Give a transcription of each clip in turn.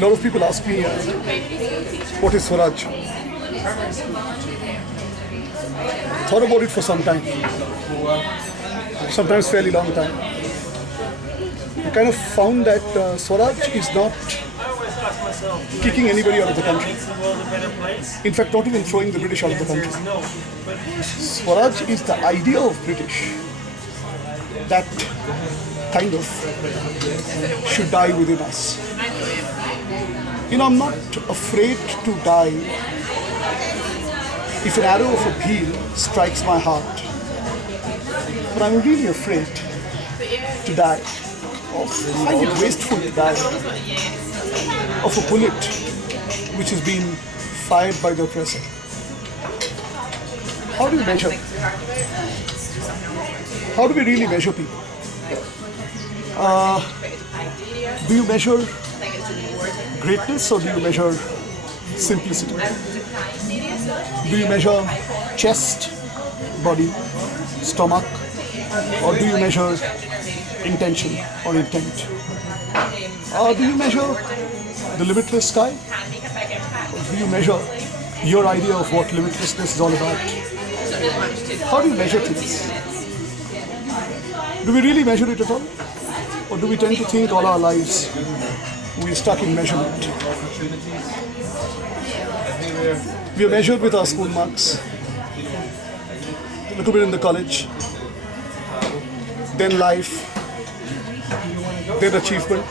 A lot of people ask me, what is Swaraj? Thought about it for some time, sometimes fairly long time. I kind of found that Swaraj is not kicking anybody out of the country. In fact, not even throwing the British out of the country. Swaraj is the idea of British that kind of should die within us. I'm not afraid to die if an arrow of appeal strikes my heart. But I'm really afraid to die. I find it wasteful to die of a bullet which has been fired by the oppressor. How do you measure? How do we really measure people? Do you measure greatness or do you measure simplicity? Do you measure chest, body, stomach, or do you measure intention or intent? Do you measure the limitless sky? Or do you measure your idea of what limitlessness is all about? How do you measure things? Do we really measure it at all? Or do we tend to think all our lives we're stuck in measurement? We are measured with our school marks, a little bit in the college, then life, then achievement,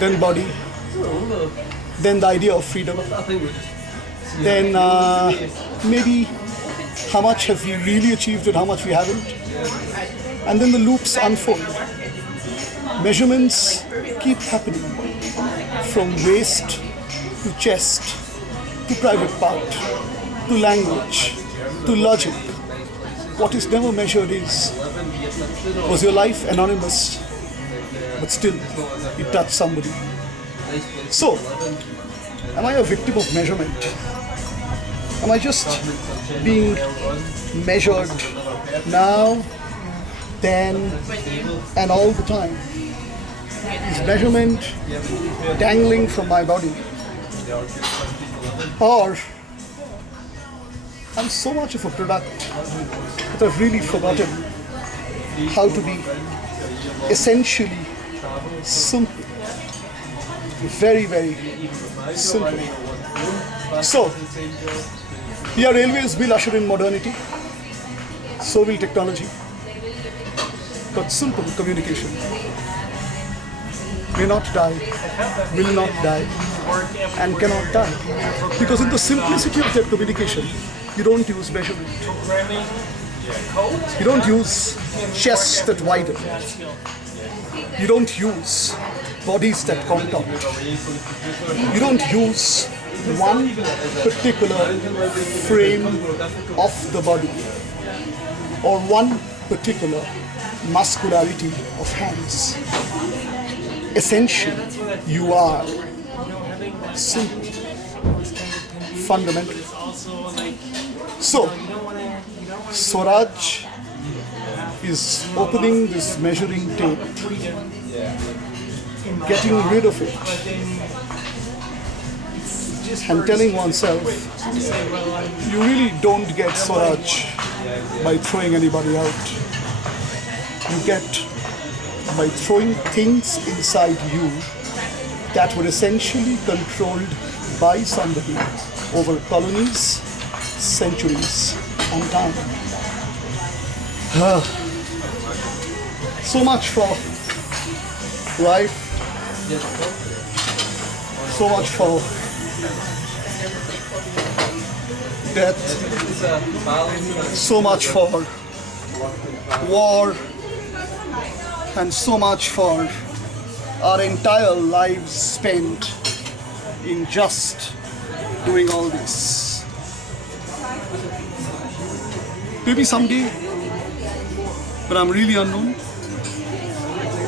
then body, then the idea of freedom, then maybe how much have we really achieved and how much we haven't, and then the loops unfold. Measurements keep happening from waist to chest to private part to language to logic. What is never measured was your life anonymous, but still it touched somebody. So, am I a victim of measurement? Am I just being measured now, then, and all the time? Is measurement dangling from my body? Or I'm so much of a product that I've really forgotten how to be essentially simple. Very, very simple. So, yeah, railways will usher in modernity. So will technology. But simple communication may not die, will not die, and cannot die. Because in the simplicity of that communication, you don't use measurement. You don't use chests that widen. You don't use bodies that contour. You don't use one particular frame of the body or one particular muscularity of hands. Essentially, you are simple, fundamental. So, Swaraj is opening this measuring tape, getting rid of it, and telling oneself, you really don't get Swaraj by throwing anybody out. You get by throwing things inside you that were essentially controlled by somebody over colonies, centuries, and time. So much for life, so much for death, so much for war, and so much for our entire lives spent in just doing all this. Maybe someday, but I'm really unknown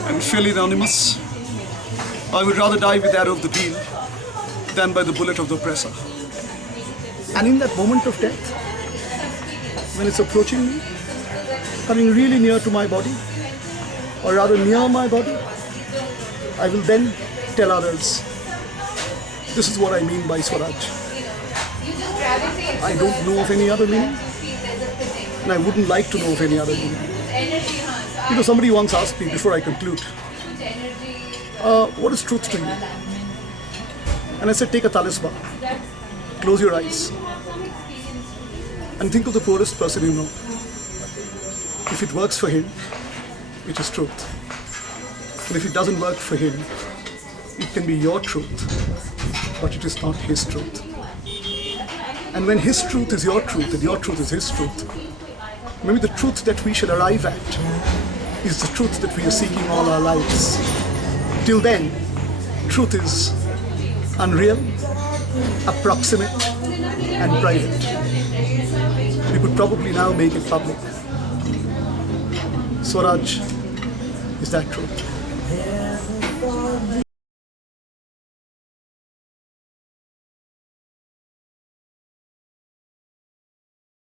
and fairly anonymous, I would rather die with the arrow of the deal than by the bullet of the oppressor. And in that moment of death, when it's approaching me, coming really near to my body, or rather near my body, I will then tell others This is what I mean by Swaraj. I don't know of any other meaning, and I wouldn't like to know of any other meaning. Somebody once asked me before I conclude, what is truth to you? And I said, take a talisman, close your eyes, and think of the poorest person you know. If it works for him, it is truth. And if it doesn't work for him, it can be your truth, but it is not his truth. And when his truth is your truth and your truth is his truth, maybe the truth that we shall arrive at is the truth that we are seeking all our lives. Till then, truth is unreal, approximate, and private. We could probably now make it public. Swaraj is that truth.